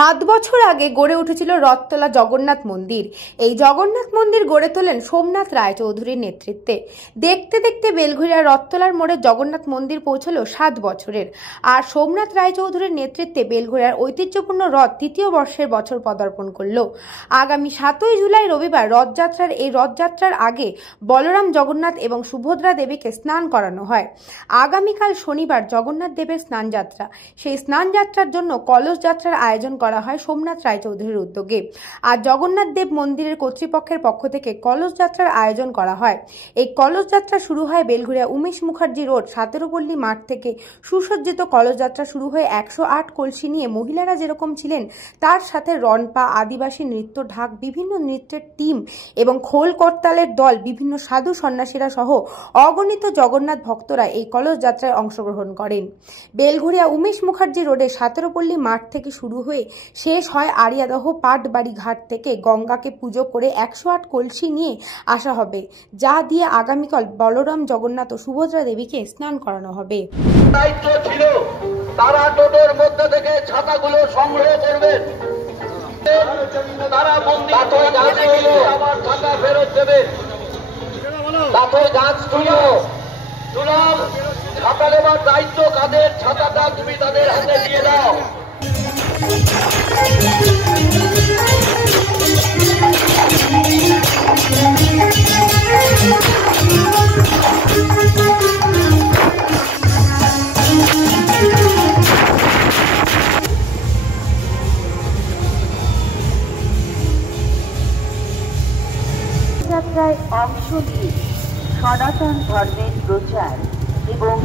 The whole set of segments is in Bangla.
7 বছর আগে গড়ে উঠেছিল রথতলা জগন্নাথ মন্দির। এই জগন্নাথ মন্দির গড়ে তোলেন সোমনাথ রায়চৌধুরীর নেতৃত্বে। দেখতে দেখতে বেলঘরিয়া রথতলার মোড়ে জগন্নাথ মন্দির পৌঁছলো 7 বছরের। আর সোমনাথ রায়চৌধুরীর নেতৃত্বে বেলঘরিয়ার ঐতিহ্যপূর্ণ রথ তৃতীয় বর্ষের বছর পদার্পণ করল। আগামী 7ই জুলাই রবিবার রথযাত্রার এই রথযাত্রার আগে বলরাম জগন্নাথ এবং সুভদ্রা দেবীকে স্নান করানো হয়। আগামীকাল শনিবার জগন্নাথ দেবের স্নানযাত্রা। সেই স্নানযাত্রার জন্য কলস যাত্রার আয়োজন করা হয় সোমনাথ রায়চৌধুরীর উদ্যোগে। আর জগন্নাথ দেব মন্দিরের কর্তৃপক্ষের পক্ষ থেকে কলস যাত্রার আয়োজন করা হয়। এই কলস যাত্রা শুরু হয় বেলঘরিয়া উমেশ মুখার্জি রোড সাতেরোপল্লী মাঠ থেকে। সুসজ্জিত কলস যাত্রা শুরু হয়ে 108 কলসি নিয়ে মহিলারা যেরকম ছিলেন তার সাথে রনপা, আদিবাসী নৃত্য, ঢাক, বিভিন্ন নৃত্যের টিম এবং খোল করতালের দল, বিভিন্ন সাধু সন্ন্যাসীরা সহ অগণিত জগন্নাথ ভক্তরা এই কলস যাত্রায় অংশগ্রহণ করেন। বেলঘরিয়া উমেশ মুখার্জি রোডে সাতেরোপল্লী মাঠ থেকে শুরু হয়ে শেষ হয় আরিয়াদহ পাটবাড়ি ঘাট থেকে। গঙ্গাকে পুজো করে 108 কলসি নিয়ে আসা হবে, যা দিয়ে আগামীকাল বলরাম জগন্নাথ ও সুভদ্রা দেবীকে স্নান করানো হবে। দায়িত্ব ছিল তারা টোটোর মধ্যে থেকে ছাতাগুলো সংগ্রহ করবেন, তারা আবার ছাতা ফেরত দেবে। গাছ তুলাম ছাতা নেবার দায়িত্ব কাদের? ছাতাটা তুমি তাদের হাতে দিয়ে দাও। যাত্রায় অংশ নিয়ে সনাতন ধর্মের প্রচার এবং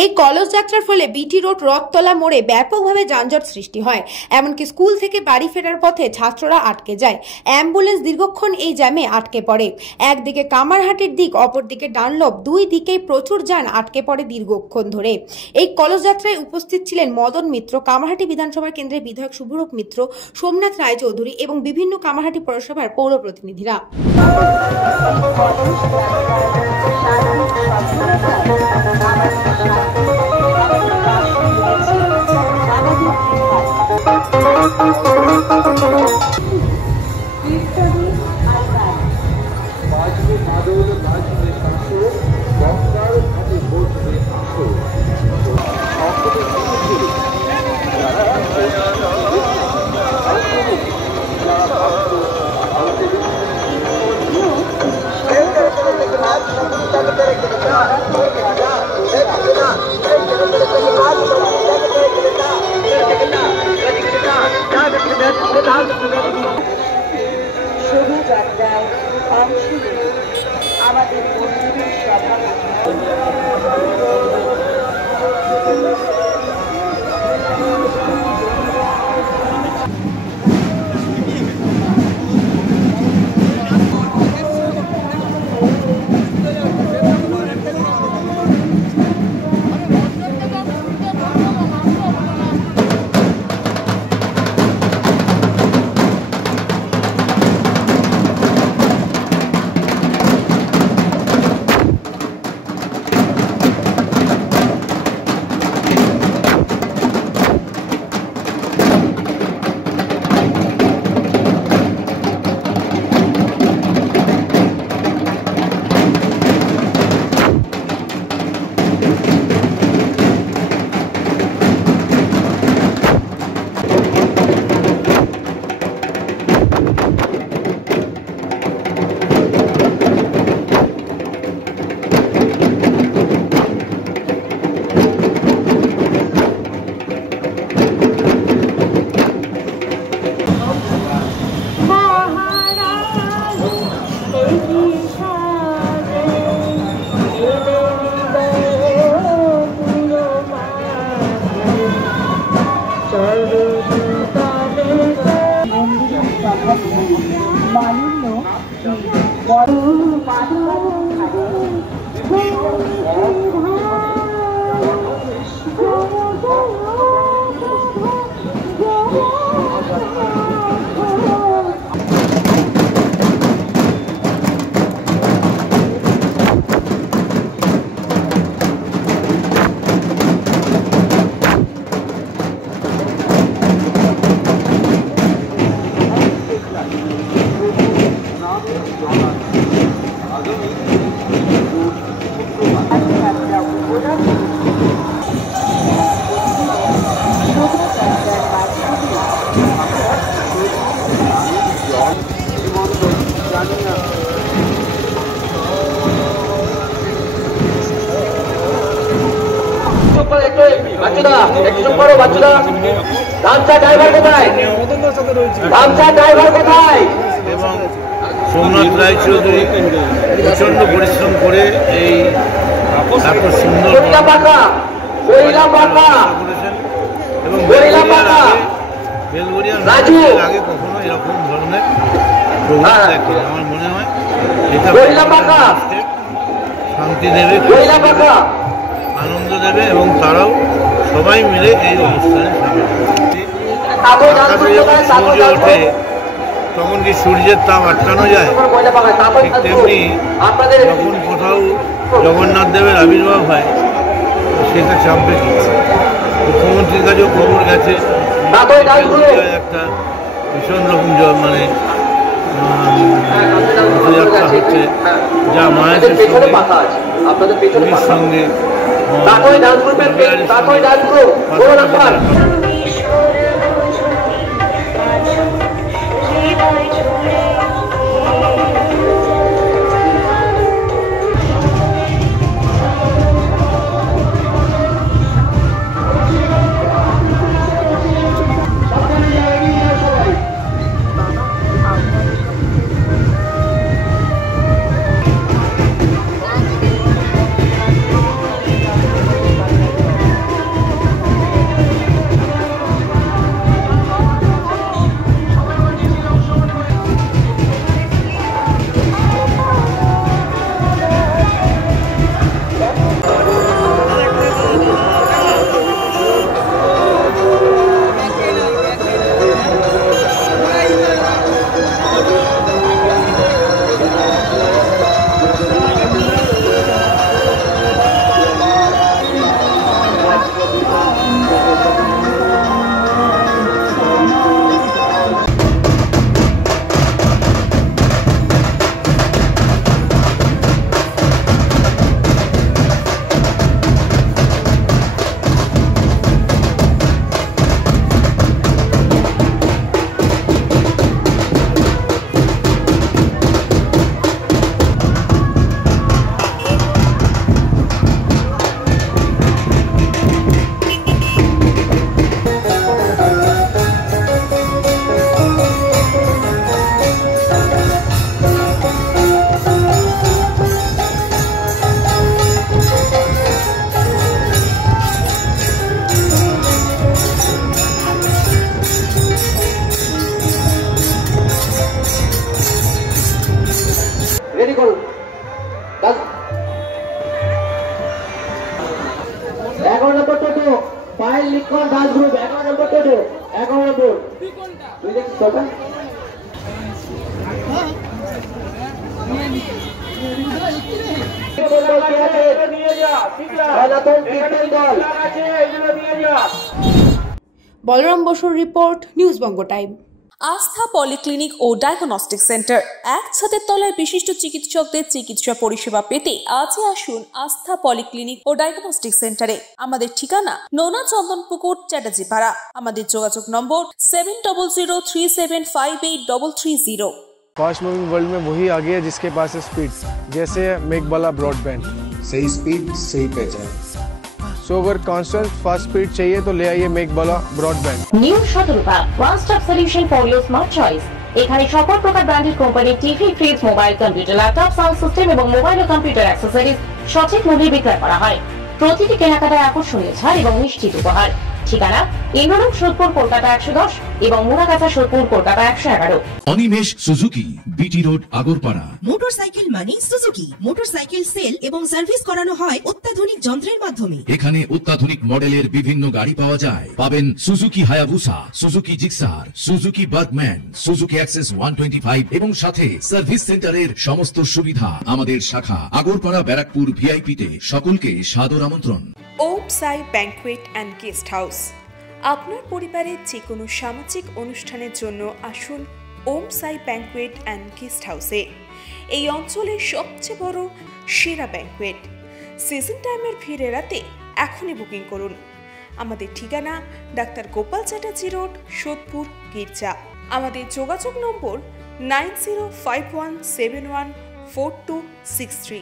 এই কলস যাত্রার ফলে বিটি রোড রথতলা মোড়ে ব্যাপকভাবে যানজট সৃষ্টি হয়। এমনকি স্কুল থেকে বাড়ি ফেরার পথে ছাত্ররা আটকে যায়। অ্যাম্বুলেন্স দীর্ঘক্ষণ এই জ্যামে আটকে পড়ে। একদিকে কামারহাটির দিক, অপরদিকে ডানলপ, দুই দিকেই প্রচুর যান আটকে পড়ে দীর্ঘক্ষণ ধরে। এই কলস যাত্রায় উপস্থিত ছিলেন মদন মিত্র, কামারহাটি বিধানসভা কেন্দ্রের বিধায়ক শুভরূপ মিত্র, সোমনাথ রায়চৌধুরী এবং বিভিন্ন কামারহাটি পৌরসভার পৌর প্রতিনিধিরা। শোভাযাত্রায় অংশ নিয়ে আমাদের বন্ধুদের মালিন্য বড় একটু করো বাচ্চারা। গামছা ড্রাইভার কোথায়? গামছা ড্রাইভার কোথায়? এবং সোমনাথ রায়চৌধুরী প্রচন্ড পরিশ্রম করে এই এত সুন্দর মহিলা পাকা, মহিলা পাকা, করেছেন এবং মহিলা পাকা। বেলগড়িয়ার রাজু। আগে কখনো এরকম ধরনের প্রোগ্রাম দেখে আমার মনে হয় এটা মহিলা পাকা। মানুষকে শান্তি দেবে, মহিলা পাকা। আনন্দ দেবে এবং তারাও সবাই মিলে এই অনুষ্ঠানে সামিল হবে। তারপর ডান্স আকাশে করতে যখন পারে, তারপর সূর্য ডান্স ওঠে করো। তখন কি সূর্যের তাপ আটকানো যায়? মহিলা পাকা, তারপর ঠিক ডান্স করো। তেমনি আপনাদের যখন কোথাও জগন্নাথ দেবের আবির্ভাব হয় সেটা চাপবে কি? মুখ্যমন্ত্রীর কাছেও খবর গেছে তারপর ডান্স করো। একটা ভীষণ রকম মানে রথযাত্রা হচ্ছে যা মায়ের আপনাদের পেছনে পাকা আছে, আপনাদের পেছনে পুরীর পাকা। সঙ্গে তারপরে ডান্স করবেন, তারপরে ডান্স করো। কোনো ব্যাপার। রেডি করুন। 11 নম্বর টোটো ফাইল লিখ কর, ডান্স গ্রুপ 11 নম্বর টোটো, 11 নম্বর। তুই দেখছিস টোটো? বলরাম বসুর রিপোর্ট, নিউজ বঙ্গ টাইম। আস্থা পলিক্লিনিক ও ডায়াগনস্টিক সেন্টার, এক ছাদের তলায় বিশিষ্ট চিকিৎসকদের চিকিৎসা পরিষেবা পেতে আজই আসুন আস্থা পলিক্লিনিক ও ডায়াগনস্টিক সেন্টারে। আমাদের ঠিকানা নোনা চন্দনপুকুর, চ্যাটার্জিপাড়া। আমাদের যোগাযোগ নম্বর 7003758330। फास्ट मूविंग वर्ल्ड में वही आगे है जिसके पास है स्पीड, जैसे मेघबाला ब्रॉडबैंड। सही स्पीड सही पहचान। सो अगर कांस्टेंट फास्ट स्पीड चाहिए तो ले आइए Meghbala broadband. New Shatarupa one stop solution for your smart choice. এখানে সকল প্রকার ব্র্যান্ডেড কোম্পানির TV, fridge, mobile, computer, laptop, sound system এবং মোবাইল ও কম্পিউটার অ্যাক্সেসরিজ সঠিক মূল্যে বিক্রয় করা হয়। প্রতিটি কেনাকাটায় আকর্ষণীয় ছাড় এবং নিশ্চিত উপহার। ঠিকানা ইন্দ্রনগর, সোদপুর, কলকাতা 110 এবং Murakacha, Sodepur, Kolkata 111। Animesh Suzuki, BT road, Agarpara. Motorcycle মানে সুজুকি। মোটরসাইকেল সেল এবং সার্ভিস করানো হয় অত্যাধুনিক যন্ত্রের মাধ্যমে। এখানে অত্যাধুনিক মডেলের বিভিন্ন গাড়ি পাওয়া যায়। পাবেন Suzuki Hayabusa, Suzuki Gixxer, Suzuki Bergman, Suzuki access 125 এবং সাথে সার্ভিস সেন্টারের সমস্ত সুবিধা। আমাদের শাখা আগরপাড়া, ব্যারাকপুর ভিআইপি তে। সকলকে সাদর আমন্ত্রণ। ওম সাই ব্যাংকুয়েট অ্যান্ড গেস্ট হাউস। আপনার পরিবারের যে কোনো সামাজিক অনুষ্ঠানের জন্য আসুন ওম সাই ব্যাংকুয়েট অ্যান্ড গেস্ট হাউসে। এই অঞ্চলের সবচেয়ে বড় সেরা ব্যাংকুয়েট। সিজন টাইমের ভিড় এড়াতে এখনই বুকিং করুন। আমাদের ঠিকানা ডাক্তার গোপাল চ্যাটার্জি রোড, সোদপুর, গির্জা। আমাদের যোগাযোগ নম্বর 9051714263।